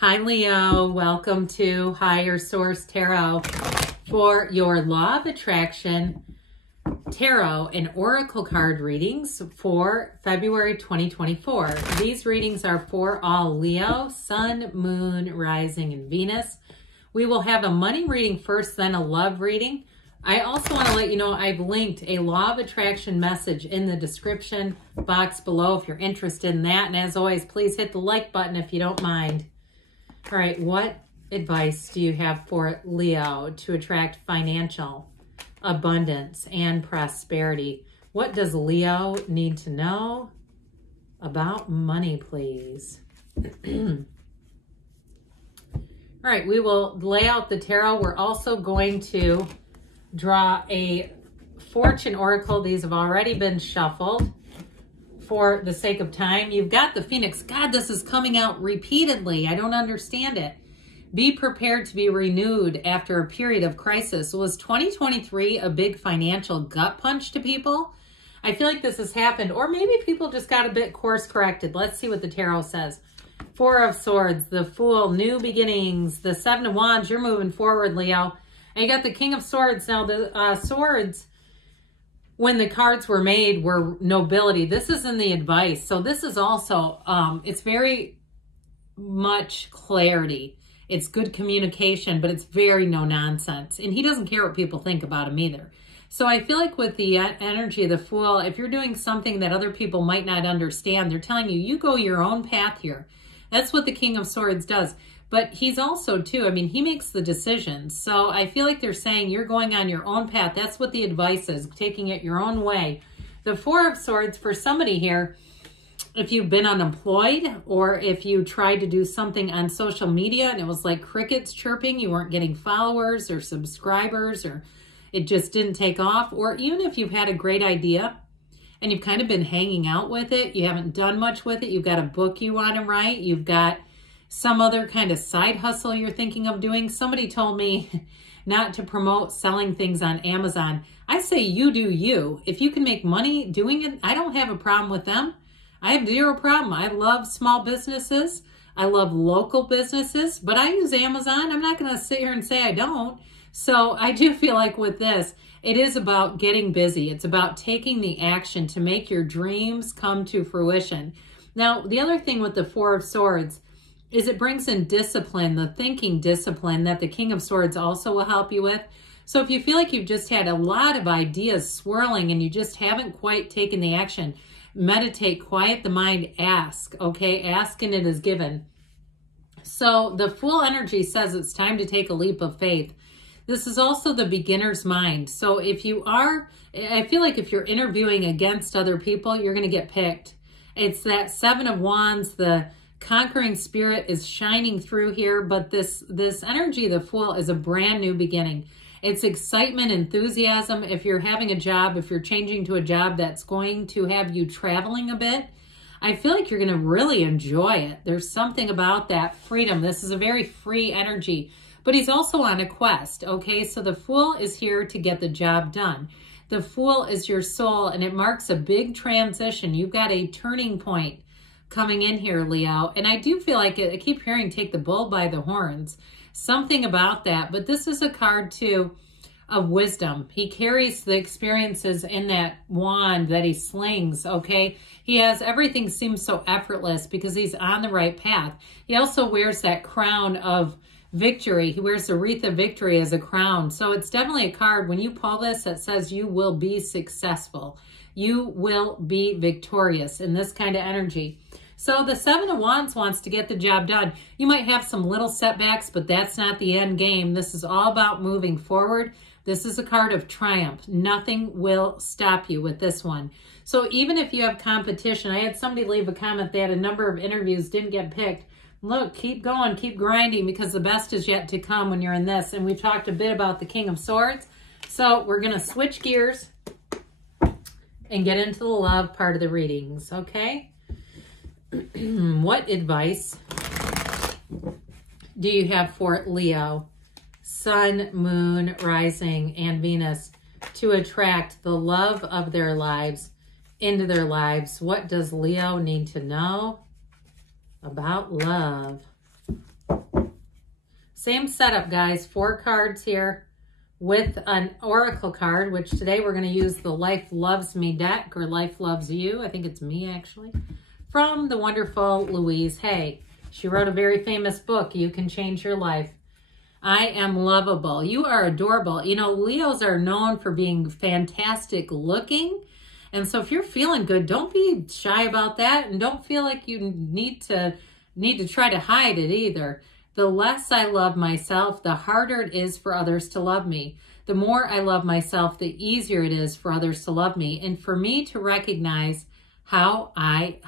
Hi Leo, welcome to Higher Source Tarot for your Law of Attraction Tarot and Oracle card readings for February 2024. These readings are for all Leo, Sun, Moon, Rising, and Venus. We will have a money reading first, then a love reading. I also want to let you know I've linked a Law of Attraction message in the description box below if you're interested in that. And as always, please hit the like button if you don't mind. All right, what advice do you have for Leo to attract financial abundance and prosperity? What does Leo need to know about money, please? All right, we will lay out the tarot. We're also going to draw a fortune oracle. These have already been shuffled for the sake of time. You've got the Phoenix. God, this is coming out repeatedly. I don't understand it. Be prepared to be renewed after a period of crisis. Was 2023 a big financial gut punch to people? I feel like this has happened, or maybe people just got a bit course corrected. Let's see what the tarot says. Four of Swords, the Fool, new beginnings, the Seven of Wands. You're moving forward, Leo. And you got the King of Swords. Now, the swords, when the cards were made, were nobility. This is in the advice. So this is also, it's very much clarity. It's good communication, but it's very no nonsense. And he doesn't care what people think about him either. So I feel like with the energy of the Fool, if you're doing something that other people might not understand, they're telling you, you go your own path here. That's what the King of Swords does. But he's also, too, I mean, he makes the decisions. So I feel like they're saying you're going on your own path. That's what the advice is, taking it your own way. The Four of Swords, for somebody here, if you've been unemployed or if you tried to do something on social media and it was like crickets chirping, you weren't getting followers or subscribers, or it just didn't take off, or even if you've had a great idea and you've kind of been hanging out with it, you haven't done much with it, you've got a book you want to write, you've got some other kind of side hustle you're thinking of doing. Somebody told me not to promote selling things on Amazon. I say you do you. If you can make money doing it, I don't have a problem with them. I have zero problem. I love small businesses. I love local businesses, but I use Amazon. I'm not going to sit here and say I don't. So I do feel like with this, it is about getting busy. It's about taking the action to make your dreams come to fruition. Now, the other thing with the Four of Swords is it brings in discipline, the thinking discipline that the King of Swords also will help you with. So if you feel like you've just had a lot of ideas swirling and you just haven't quite taken the action, meditate, quiet the mind, ask, okay? Ask and it is given. So the Fool energy says it's time to take a leap of faith. This is also the beginner's mind. So if you are, I feel like if you're interviewing against other people, you're going to get picked. It's that Seven of Wands, the conquering spirit is shining through here, but this energy of the Fool is a brand new beginning. It's excitement, enthusiasm. If you're having a job, if you're changing to a job that's going to have you traveling a bit, I feel like you're going to really enjoy it. There's something about that freedom. This is a very free energy, but he's also on a quest, okay? So the Fool is here to get the job done. The Fool is your soul, and it marks a big transition. You've got a turning point coming in here, Leo. And I do feel like I keep hearing take the bull by the horns. Something about that. But this is a card, too, of wisdom. He carries the experiences in that wand that he slings, okay? He has everything seems so effortless because he's on the right path. He also wears that crown of victory. He wears the wreath of victory as a crown. So it's definitely a card, when you pull this, that says you will be successful. You will be victorious in this kind of energy. So the Seven of Wands wants to get the job done. You might have some little setbacks, but that's not the end game. This is all about moving forward. This is a card of triumph. Nothing will stop you with this one. So even if you have competition, I had somebody leave a comment, they had a number of interviews, didn't get picked. Look, keep going, keep grinding, because the best is yet to come when you're in this. And we've talked a bit about the King of Swords. So we're going to switch gears and get into the love part of the readings, okay? What advice do you have for Leo, Sun, Moon, Rising, and Venus to attract the love of their lives into their lives? What does Leo need to know about love? Same setup, guys. 4 cards here with an oracle card, which today we're going to use the Life Loves Me deck, or Life Loves You. I think it's me, actually, from the wonderful Louise Hay. She wrote a very famous book, You Can Change Your Life. I am lovable. You are adorable. You know, Leos are known for being fantastic looking. And so if you're feeling good, don't be shy about that. And don't feel like you need to try to hide it either. The less I love myself, the harder it is for others to love me. The more I love myself, the easier it is for others to love me. And for me to recognize how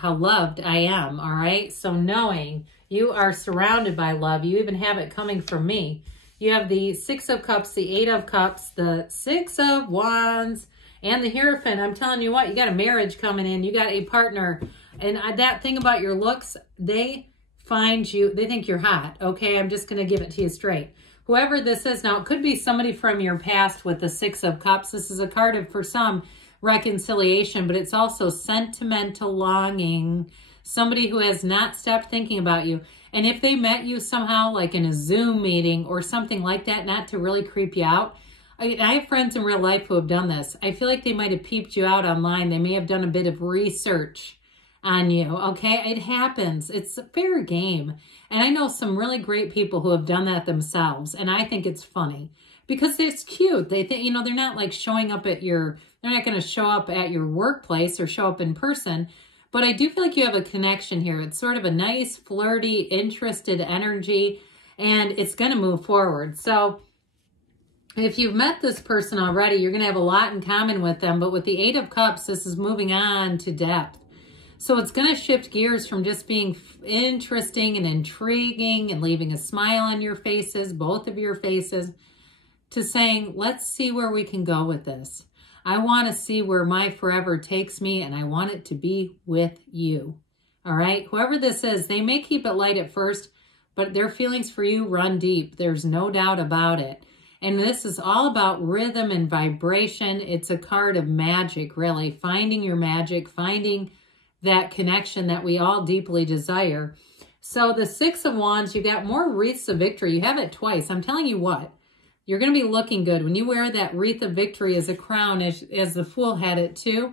loved I am, all right? So knowing you are surrounded by love, you even have it coming from me. You have the 6 of Cups, the 8 of Cups, the 6 of Wands, and the Hierophant. I'm telling you what, you got a marriage coming in. You got a partner. And that thing about your looks, they find you, they think you're hot, okay? I'm just going to give it to you straight. Whoever this is, now it could be somebody from your past with the 6 of Cups. This is a card of, for some, reconciliation, but it's also sentimental longing. Somebody who has not stopped thinking about you. And if they met you somehow, like in a Zoom meeting or something like that, not to really creep you out. I have friends in real life who have done this. I feel like they might have peeped you out online. They may have done a bit of research on you, okay? It happens. It's a fair game. And I know some really great people who have done that themselves, and I think it's funny because it's cute. They think, you know, they're not like showing up at your, they're not going to show up at your workplace or show up in person, but I do feel like you have a connection here. It's sort of a nice, flirty, interested energy, and it's going to move forward. So if you've met this person already, you're going to have a lot in common with them, but with the 8 of Cups, this is moving on to depth. So it's going to shift gears from just being interesting and intriguing and leaving a smile on your faces, both of your faces, to saying, let's see where we can go with this. I want to see where my forever takes me, and I want it to be with you. All right? Whoever this is, they may keep it light at first, but their feelings for you run deep. There's no doubt about it. And this is all about rhythm and vibration. It's a card of magic, really. Finding your magic, finding that connection that we all deeply desire. So the 6 of Wands, you got more wreaths of victory. You have it twice. I'm telling you what, you're going to be looking good. When you wear that wreath of victory as a crown, as the Fool had it too,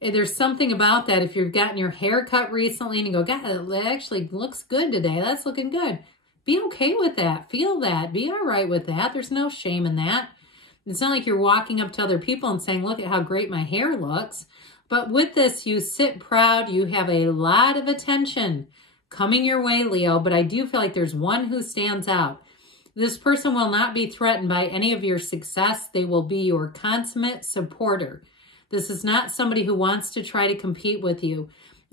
there's something about that. If you've gotten your hair cut recently and you go, God, it actually looks good today. That's looking good. Be okay with that. Feel that. Be all right with that. There's no shame in that. It's not like you're walking up to other people and saying, look at how great my hair looks. But with this, you sit proud. You have a lot of attention coming your way, Leo. But I do feel like there's one who stands out. This person will not be threatened by any of your success. They will be your consummate supporter. This is not somebody who wants to try to compete with you.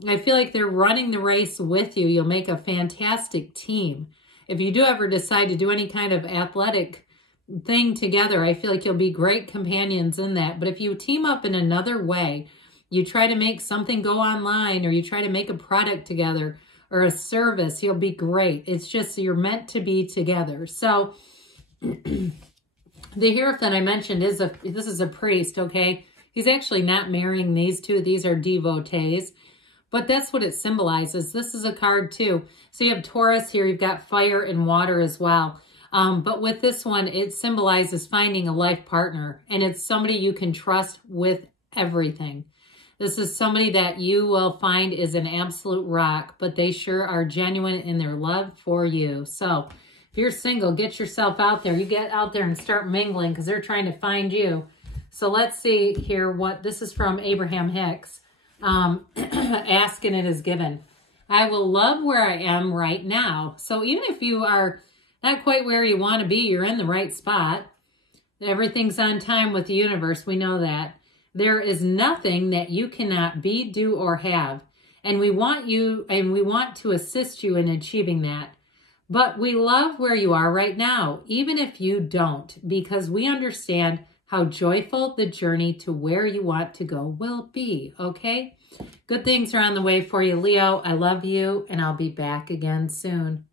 I feel like they're running the race with you. You'll make a fantastic team. If you do ever decide to do any kind of athletic thing together, I feel like you'll be great companions in that. But if you team up in another way, you try to make something go online, or you try to make a product together or a service, you'll be great. It's just you're meant to be together. So the Hierophant I mentioned this is a priest, okay? He's actually not marrying these two. These are devotees. But that's what it symbolizes. This is a card too. So you have Taurus here. You've got fire and water as well. But with this one, it symbolizes finding a life partner. And it's somebody you can trust with everything. This is somebody that you will find is an absolute rock, but they sure are genuine in their love for you. So if you're single, get yourself out there. You get out there and start mingling because they're trying to find you. So let's see here what this is from Abraham Hicks. Ask and it is given. I will love where I am right now. So even if you are not quite where you want to be, you're in the right spot. Everything's on time with the universe. We know that. There is nothing that you cannot be, do, or have. And we want to assist you in achieving that. But we love where you are right now, even if you don't, because we understand how joyful the journey to where you want to go will be, okay? Good things are on the way for you, Leo. I love you, and I'll be back again soon.